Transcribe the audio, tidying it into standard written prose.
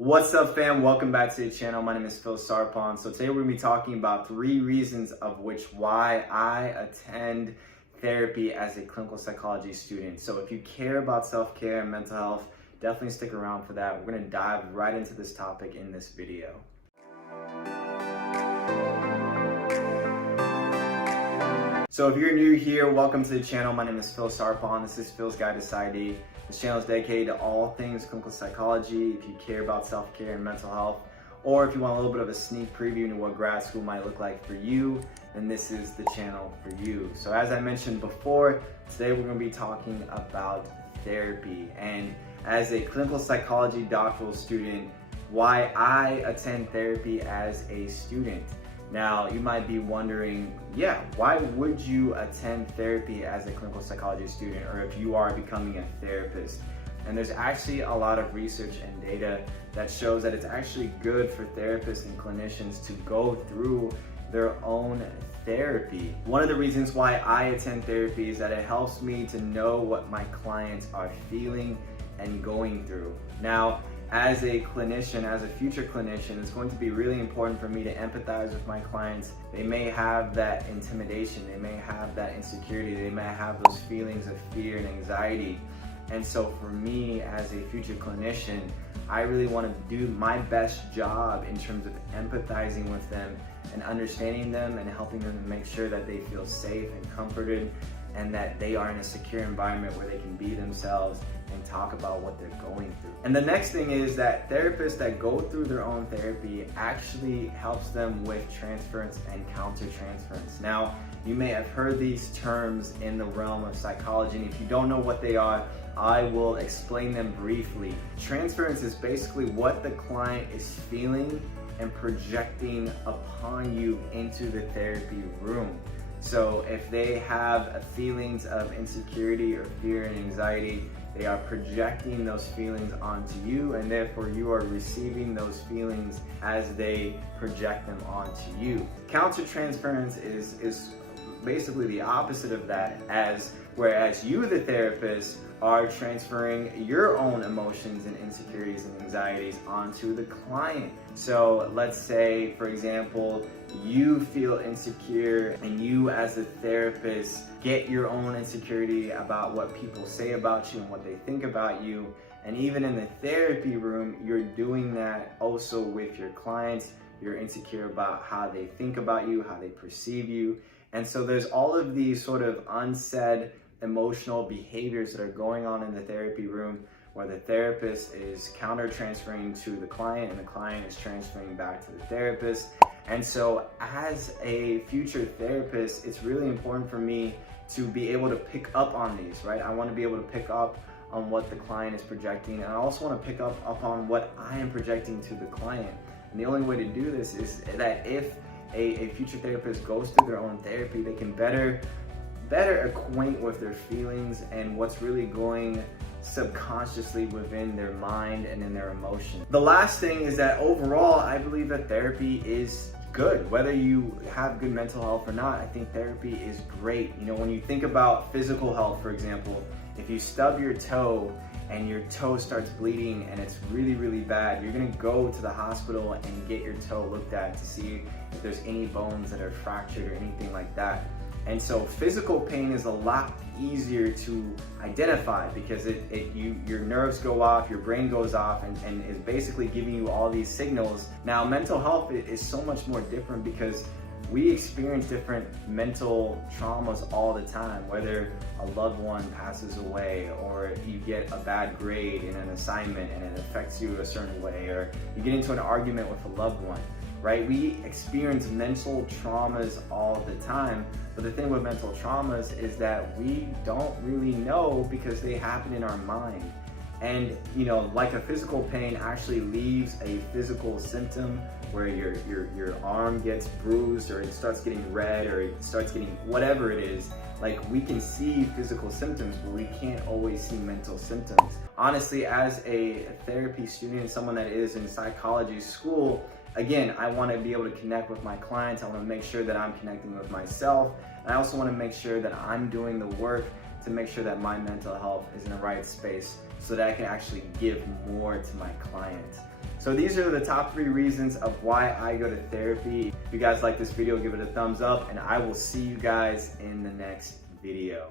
What's up, fam? Welcome back to the channel. My name is Phil Sarpon. So today we're going to be talking about 3 reasons of why I attend therapy as a clinical psychology student. So if you care about self-care and mental health, definitely stick around for that. We're going to dive right into this topic in this video. So if you're new here, welcome to the channel. My name is Phil Sarpon. This is Phil's Guide to PsyD. This channel is dedicated to all things clinical psychology. If you care about self-care and mental health, or if you want a little bit of a sneak preview into what grad school might look like for you, then this is the channel for you. So as I mentioned before, today we're going to be talking about therapy. And as a clinical psychology doctoral student, why I attend therapy as a student. Now, you might be wondering, why would you attend therapy as a clinical psychology student, or if you are becoming a therapist? And there's actually a lot of research and data that shows that it's actually good for therapists and clinicians to go through their own therapy. One of the reasons why I attend therapy is that it helps me to know what my clients are feeling and going through. Now, as a clinician, as a future clinician, it's going to be really important for me to empathize with my clients. They may have that intimidation, they may have that insecurity, they may have those feelings of fear and anxiety. And so for me as a future clinician, I really want to do my best job in terms of empathizing with them and understanding them and helping them to make sure that they feel safe and comforted and that they are in a secure environment where they can be themselves and talk about what they're going through. And the next thing is that therapists that go through their own therapy actually helps them with transference and countertransference. Now, you may have heard these terms in the realm of psychology, and if you don't know what they are, I will explain them briefly. Transference is basically what the client is feeling and projecting upon you into the therapy room. So if they have feelings of insecurity or fear and anxiety, they are projecting those feelings onto you, and therefore you are receiving those feelings as they project them onto you. Countertransference is basically the opposite of that, whereas you, the therapist, are transferring your own emotions and insecurities and anxieties onto the client. So let's say, for example, you feel insecure and you as a therapist get your own insecurity about what people say about you and what they think about you. And even in the therapy room, you're doing that also with your clients. You're insecure about how they think about you, how they perceive you. And so there's all of these sort of unsaid emotional behaviors that are going on in the therapy room where the therapist is counter-transferring to the client and the client is transferring back to the therapist. And so as a future therapist, it's really important for me to be able to pick up on these, right? I want to be able to pick up on what the client is projecting, and I also want to pick up upon what I am projecting to the client. And the only way to do this is that if a future therapist goes through their own therapy, they can better acquaint with their feelings and what's really going subconsciously within their mind and in their emotions. The last thing is that overall, I believe that therapy is good. Whether you have good mental health or not, I think therapy is great. You know, when you think about physical health, for example, if you stub your toe and your toe starts bleeding and it's really, really bad, you're gonna go to the hospital and get your toe looked at to see if there's any bones that are fractured or anything like that. And so physical pain is a lot easier to identify because your nerves go off, your brain goes off, and is basically giving you all these signals. Now, mental health is so much more different because we experience different mental traumas all the time, whether a loved one passes away or you get a bad grade in an assignment and it affects you a certain way, or you get into an argument with a loved one. Right? We experience mental traumas all the time, but the thing with mental traumas is that we don't really know because they happen in our mind. And you know, like a physical pain actually leaves a physical symptom where your arm gets bruised or it starts getting red or it starts getting whatever it is. Like, we can see physical symptoms, but we can't always see mental symptoms. Honestly, as a therapy student, someone that is in psychology school, again, I want to be able to connect with my clients. I want to make sure that I'm connecting with myself. And I also want to make sure that I'm doing the work to make sure that my mental health is in the right space so that I can actually give more to my clients. So these are the top 3 reasons of why I go to therapy. If you guys like this video, give it a thumbs up, and I will see you guys in the next video.